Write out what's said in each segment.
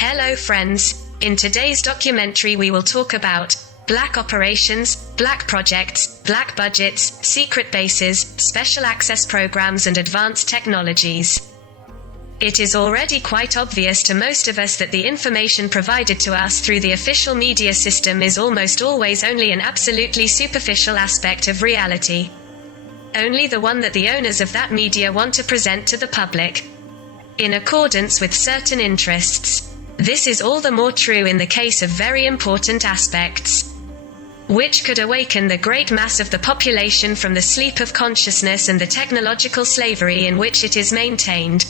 Hello friends, in today's documentary we will talk about black operations, black projects, black budgets, secret bases, special access programs and advanced technologies. It is already quite obvious to most of us that the information provided to us through the official media system is almost always only an absolutely superficial aspect of reality. Only the one that the owners of that media want to present to the public, in accordance with certain interests. This is all the more true in the case of very important aspects, which could awaken the great mass of the population from the sleep of consciousness and the technological slavery in which it is maintained.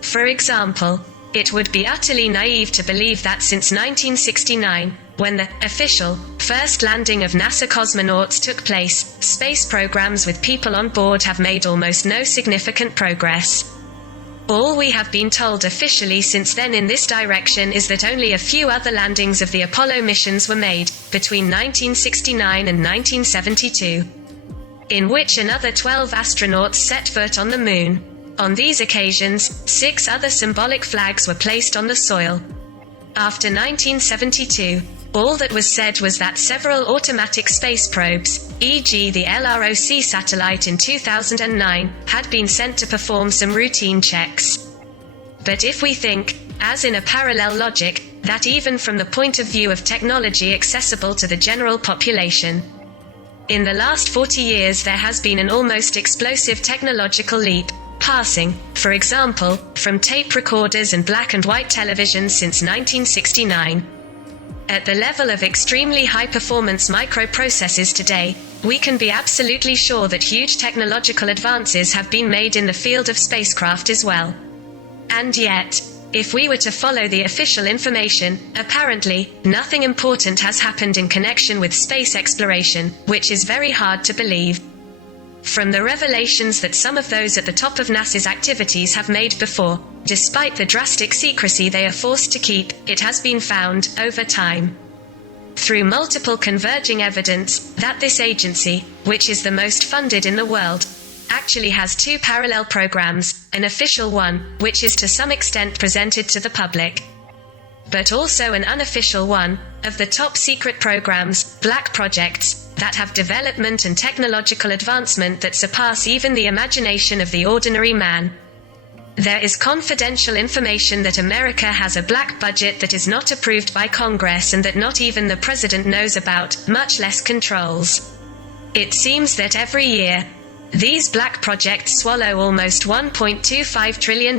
For example, it would be utterly naive to believe that since 1969, when the official first landing of NASA cosmonauts took place, space programs with people on board have made almost no significant progress. All we have been told officially since then in this direction is that only a few other landings of the Apollo missions were made, between 1969 and 1972, in which another 12 astronauts set foot on the Moon. On these occasions, 6 other symbolic flags were placed on the soil. After 1972, all that was said was that several automatic space probes, e.g. the LROC satellite in 2009, had been sent to perform some routine checks. But if we think, as in a parallel logic, that even from the point of view of technology accessible to the general population, in the last 40 years there has been an almost explosive technological leap, passing, for example, from tape recorders and black and white televisions since 1969. At the level of extremely high-performance microprocessors today, we can be absolutely sure that huge technological advances have been made in the field of spacecraft as well. And yet, if we were to follow the official information, apparently, nothing important has happened in connection with space exploration, which is very hard to believe. From the revelations that some of those at the top of NASA's activities have made before, despite the drastic secrecy they are forced to keep, it has been found, over time, through multiple converging evidence, that this agency, which is the most funded in the world, actually has 2 parallel programs, an official one, which is to some extent presented to the public, but also an unofficial one, of the top secret programs, black projects, that have development and technological advancement that surpass even the imagination of the ordinary man. There is confidential information that America has a black budget that is not approved by Congress and that not even the president knows about, much less controls. It seems that every year, these black projects swallow almost $1.25 trillion,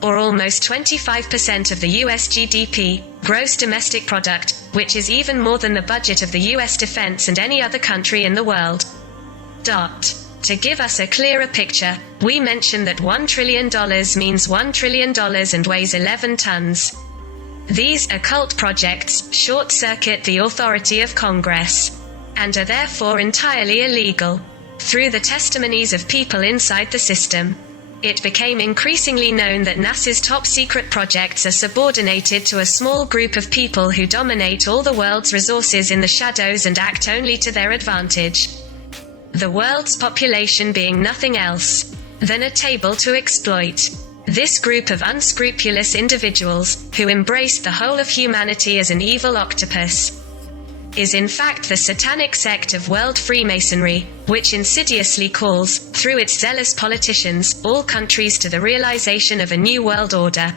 or almost 25% of the US GDP, gross domestic product, which is even more than the budget of the US defense and any other country in the world. To give us a clearer picture, we mention that $1 trillion means $1 trillion and weighs 11 tons. These occult projects short-circuit the authority of Congress, and are therefore entirely illegal. Through the testimonies of people inside the system, it became increasingly known that NASA's top-secret projects are subordinated to a small group of people who dominate all the world's resources in the shadows and act only to their advantage. The world's population being nothing else than a table to exploit. This group of unscrupulous individuals, who embraced the whole of humanity as an evil octopus, is in fact the satanic sect of world Freemasonry, which insidiously calls, through its zealous politicians, all countries to the realization of a new world order.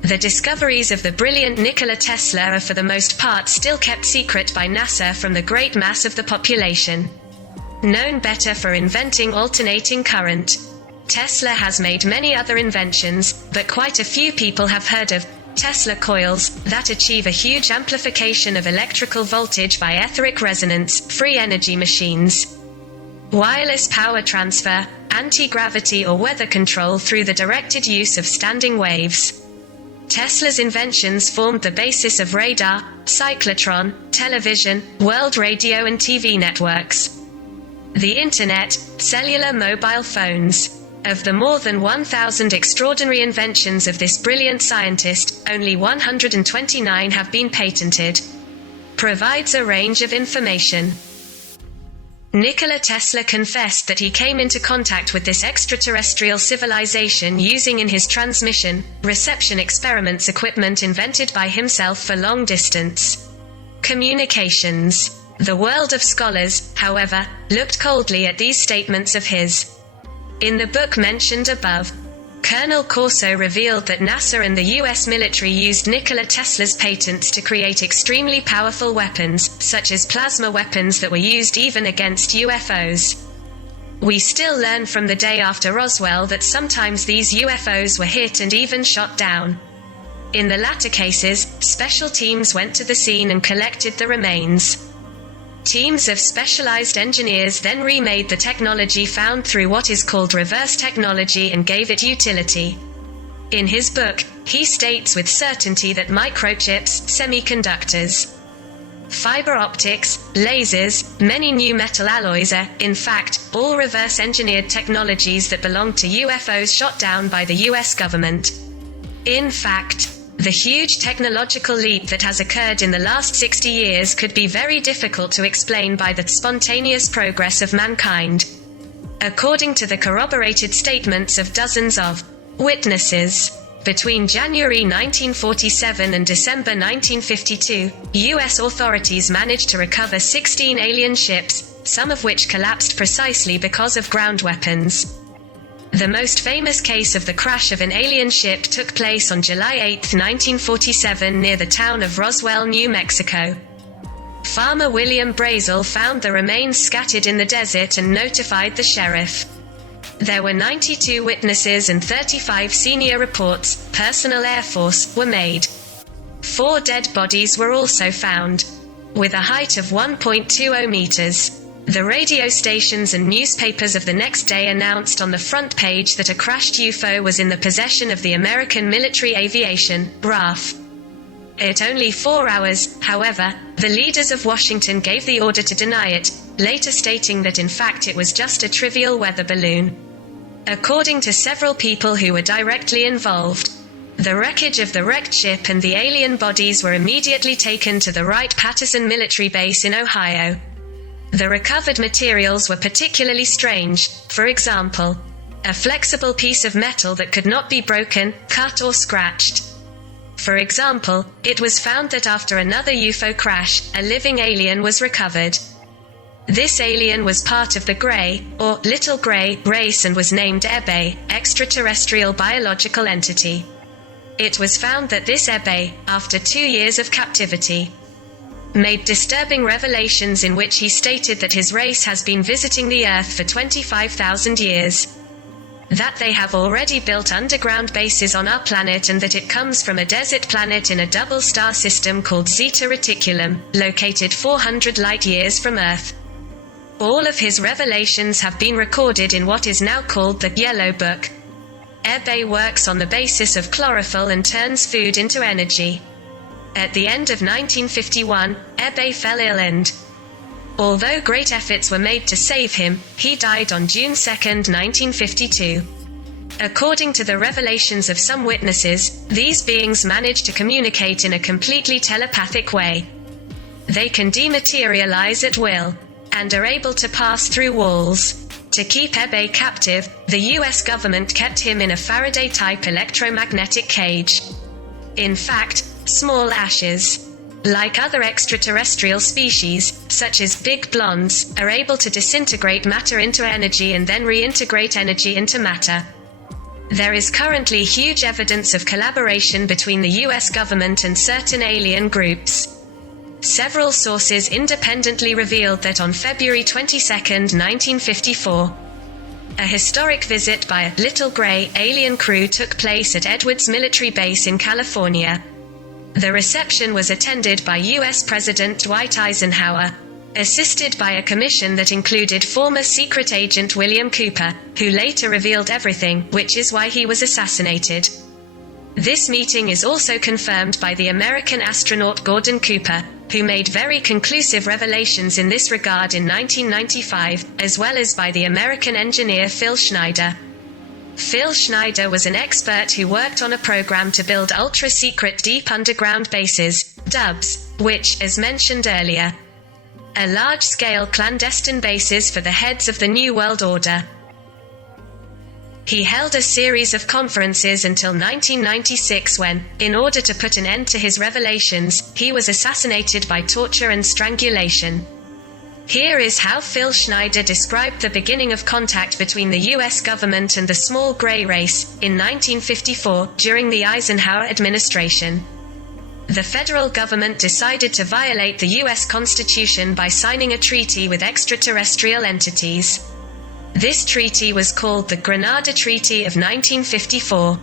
The discoveries of the brilliant Nikola Tesla are for the most part still kept secret by NASA from the great mass of the population. Known better for inventing alternating current, Tesla has made many other inventions, but quite a few people have heard of Tesla coils, that achieve a huge amplification of electrical voltage by etheric resonance, free energy machines, wireless power transfer, anti-gravity or weather control through the directed use of standing waves. Tesla's inventions formed the basis of radar, cyclotron, television, world radio and TV networks, the internet, cellular mobile phones. Of the more than 1,000 extraordinary inventions of this brilliant scientist, only 129 have been patented. Provides a range of information. Nikola Tesla confessed that he came into contact with this extraterrestrial civilization using in his transmission, reception experiments equipment invented by himself for long-distance communications. The world of scholars, however, looked coldly at these statements of his. In the book mentioned above, Colonel Corso revealed that NASA and the US military used Nikola Tesla's patents to create extremely powerful weapons, such as plasma weapons that were used even against UFOs. We still learn from the day after Roswell that sometimes these UFOs were hit and even shot down. In the latter cases, special teams went to the scene and collected the remains. Teams of specialized engineers then remade the technology found through what is called reverse technology and gave it utility. In his book, he states with certainty that microchips, semiconductors, fiber optics, lasers, many new metal alloys are, in fact, all reverse-engineered technologies that belong to UFOs shot down by the US government. In fact, the huge technological leap that has occurred in the last 60 years could be very difficult to explain by the spontaneous progress of mankind. According to the corroborated statements of dozens of witnesses, between January 1947 and December 1952, U.S. authorities managed to recover 16 alien ships, some of which collapsed precisely because of ground weapons. The most famous case of the crash of an alien ship took place on July 8, 1947 near the town of Roswell, New Mexico. Farmer William Brazel found the remains scattered in the desert and notified the sheriff. There were 92 witnesses and 35 senior reports, Personal Air Force, were made. 4 dead bodies were also found. With a height of 1.20 meters. The radio stations and newspapers of the next day announced on the front page that a crashed UFO was in the possession of the American Military Aviation, RAF. At only 4 hours, however, the leaders of Washington gave the order to deny it, later stating that in fact it was just a trivial weather balloon. According to several people who were directly involved, the wreckage of the wrecked ship and the alien bodies were immediately taken to the Wright-Patterson military base in Ohio. The recovered materials were particularly strange, for example, a flexible piece of metal that could not be broken, cut or scratched. For example, it was found that after another UFO crash, a living alien was recovered. This alien was part of the Gray, or Little Gray, race and was named Ebe, extraterrestrial biological entity. It was found that this Ebe, after 2 years of captivity, made disturbing revelations in which he stated that his race has been visiting the Earth for 25,000 years. That they have already built underground bases on our planet and that it comes from a desert planet in a double star system called Zeta Reticulum, located 400 light-years from Earth. All of his revelations have been recorded in what is now called the Yellow Book. Ebe works on the basis of chlorophyll and turns food into energy. At the end of 1951, Ebe fell ill and, although great efforts were made to save him, he died on June 2, 1952. According to the revelations of some witnesses, these beings managed to communicate in a completely telepathic way. They can dematerialize at will, and are able to pass through walls. To keep Ebe captive, the US government kept him in a Faraday-type electromagnetic cage. In fact, small ashes, like other extraterrestrial species, such as big blondes, are able to disintegrate matter into energy and then reintegrate energy into matter. There is currently huge evidence of collaboration between the US government and certain alien groups. Several sources independently revealed that on February 22, 1954, a historic visit by a Little Gray alien crew took place at Edwards Military Base in California. The reception was attended by U.S. President Dwight Eisenhower, assisted by a commission that included former secret agent William Cooper, who later revealed everything, which is why he was assassinated. This meeting is also confirmed by the American astronaut Gordon Cooper, who made very conclusive revelations in this regard in 1995, as well as by the American engineer Phil Schneider. Phil Schneider was an expert who worked on a program to build ultra-secret deep underground bases, DUBs, which, as mentioned earlier, a large-scale clandestine bases for the heads of the New World Order. He held a series of conferences until 1996 when, in order to put an end to his revelations, he was assassinated by torture and strangulation. Here is how Phil Schneider described the beginning of contact between the US government and the small gray race, in 1954, during the Eisenhower administration. The federal government decided to violate the US Constitution by signing a treaty with extraterrestrial entities. This treaty was called the Grenada Treaty of 1954.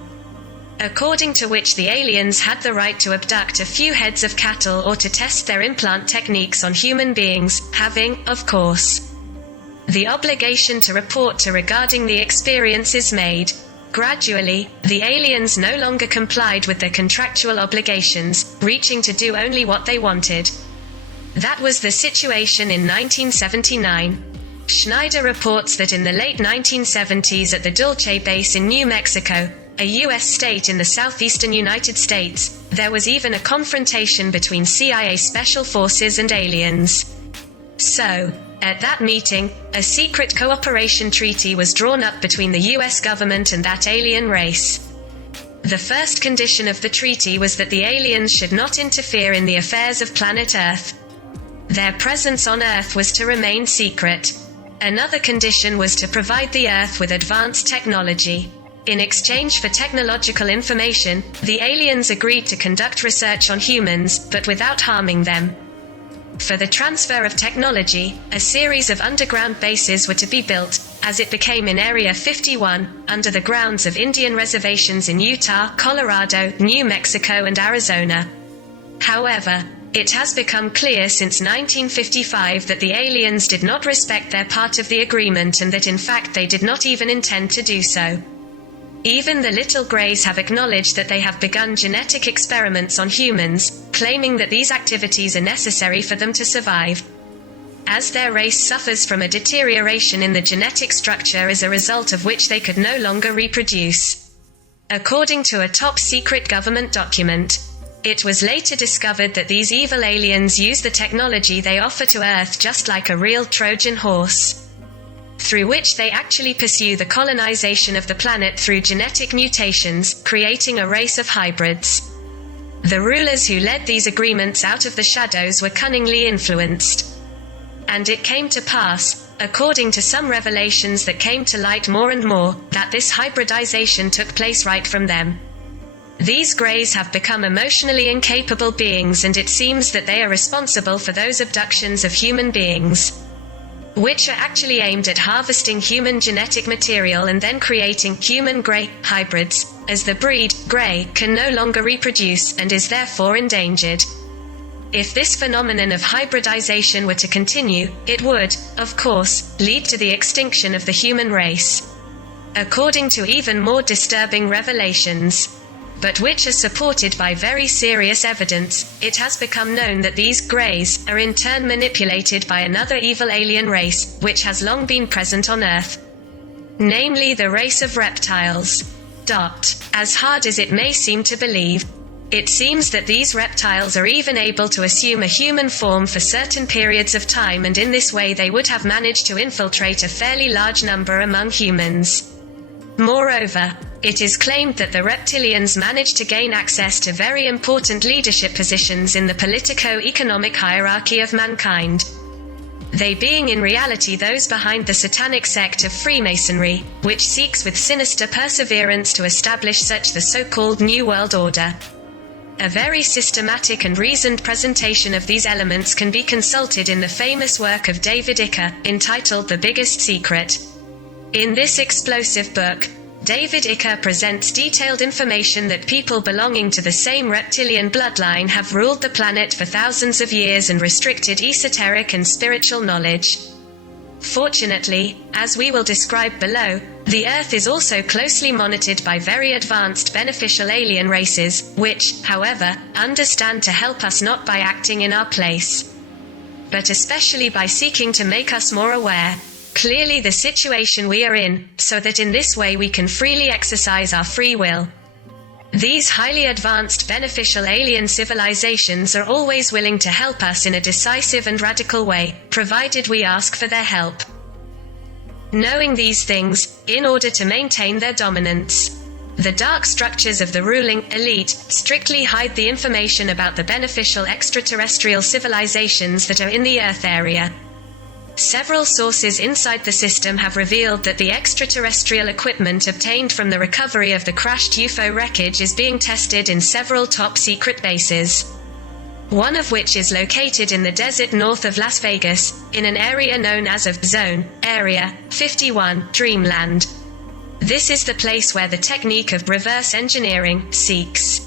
According to which the aliens had the right to abduct a few heads of cattle or to test their implant techniques on human beings, having, of course, the obligation to report regarding the experiences made. Gradually, the aliens no longer complied with their contractual obligations, reaching to do only what they wanted. That was the situation in 1979. Schneider reports that in the late 1970s at the Dulce base in New Mexico, a U.S. state in the southeastern United States, there was even a confrontation between CIA special forces and aliens. So, at that meeting, a secret cooperation treaty was drawn up between the US government and that alien race. The first condition of the treaty was that the aliens should not interfere in the affairs of planet Earth. Their presence on Earth was to remain secret. Another condition was to provide the Earth with advanced technology. In exchange for technological information, the aliens agreed to conduct research on humans, but without harming them. For the transfer of technology, a series of underground bases were to be built, as it became in Area 51, under the grounds of Indian reservations in Utah, Colorado, New Mexico and Arizona. However, it has become clear since 1955 that the aliens did not respect their part of the agreement and that in fact they did not even intend to do so. Even the little greys have acknowledged that they have begun genetic experiments on humans, claiming that these activities are necessary for them to survive. As their race suffers from a deterioration in the genetic structure as a result of which they could no longer reproduce. According to a top-secret government document, it was later discovered that these evil aliens use the technology they offer to Earth just like a real Trojan horse, through which they actually pursue the colonization of the planet through genetic mutations, creating a race of hybrids. The rulers who led these agreements out of the shadows were cunningly influenced. And it came to pass, according to some revelations that came to light more and more, that this hybridization took place right from them. These greys have become emotionally incapable beings, and it seems that they are responsible for those abductions of human beings, which are actually aimed at harvesting human genetic material and then creating human grey hybrids, as the breed, grey, can no longer reproduce and is therefore endangered. If this phenomenon of hybridization were to continue, it would, of course, lead to the extinction of the human race. According to even more disturbing revelations, but which are supported by very serious evidence, it has become known that these greys are in turn manipulated by another evil alien race, which has long been present on Earth. Namely the race of reptiles. As hard as it may seem to believe, it seems that these reptiles are even able to assume a human form for certain periods of time, and in this way they would have managed to infiltrate a fairly large number among humans. Moreover, it is claimed that the reptilians managed to gain access to very important leadership positions in the politico-economic hierarchy of mankind, they being in reality those behind the satanic sect of Freemasonry, which seeks with sinister perseverance to establish such the so-called New World Order. A very systematic and reasoned presentation of these elements can be consulted in the famous work of David Icke, entitled The Biggest Secret. In this explosive book, David Icke presents detailed information that people belonging to the same reptilian bloodline have ruled the planet for thousands of years and restricted esoteric and spiritual knowledge. Fortunately, as we will describe below, the Earth is also closely monitored by very advanced beneficial alien races, which, however, understand to help us not by acting in our place, but especially by seeking to make us more aware, clearly the situation we are in, so that in this way we can freely exercise our free will. These highly advanced beneficial alien civilizations are always willing to help us in a decisive and radical way, provided we ask for their help. Knowing these things, in order to maintain their dominance, the dark structures of the ruling elite strictly hide the information about the beneficial extraterrestrial civilizations that are in the Earth area. Several sources inside the system have revealed that the extraterrestrial equipment obtained from the recovery of the crashed UFO wreckage is being tested in several top-secret bases. One of which is located in the desert north of Las Vegas, in an area known as of Zone, Area 51, Dreamland. This is the place where the technique of reverse engineering seeks,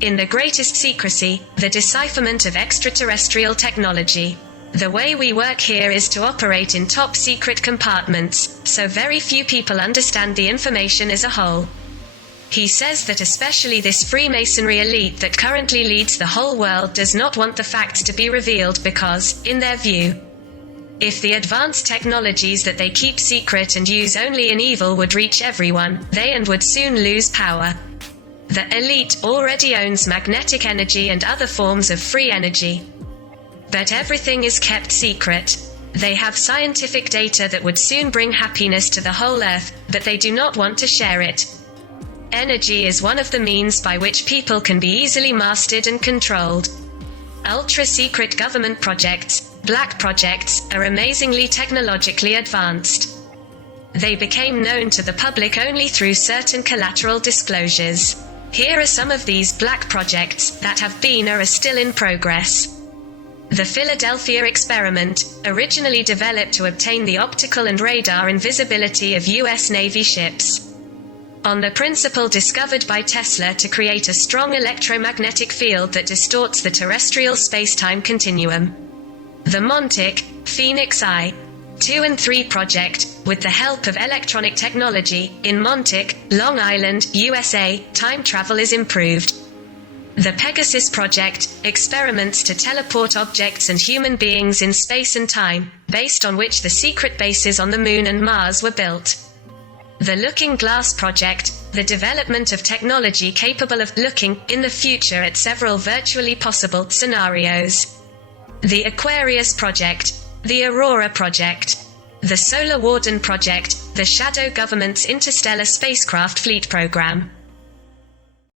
in the greatest secrecy, the decipherment of extraterrestrial technology. The way we work here is to operate in top-secret compartments, so very few people understand the information as a whole. He says that especially this Freemasonry elite that currently leads the whole world does not want the facts to be revealed because, in their view, if the advanced technologies that they keep secret and use only in evil would reach everyone, they would soon lose power. The elite already owns magnetic energy and other forms of free energy. But everything is kept secret. They have scientific data that would soon bring happiness to the whole Earth, but they do not want to share it. Energy is one of the means by which people can be easily mastered and controlled. Ultra-secret government projects, black projects, are amazingly technologically advanced. They became known to the public only through certain collateral disclosures. Here are some of these black projects that have been or are still in progress. The Philadelphia experiment, originally developed to obtain the optical and radar invisibility of U.S. Navy ships, on the principle discovered by Tesla to create a strong electromagnetic field that distorts the terrestrial space-time continuum. The Montauk, Phoenix I, 2 and 3 project, with the help of electronic technology, in Montauk, Long Island, USA, time travel is improved. The Pegasus project, experiments to teleport objects and human beings in space and time, based on which the secret bases on the Moon and Mars were built. The Looking Glass project, the development of technology capable of looking in the future at several virtually possible scenarios. The Aquarius project, the Aurora project, the Solar Warden project, the Shadow Government's interstellar spacecraft fleet program.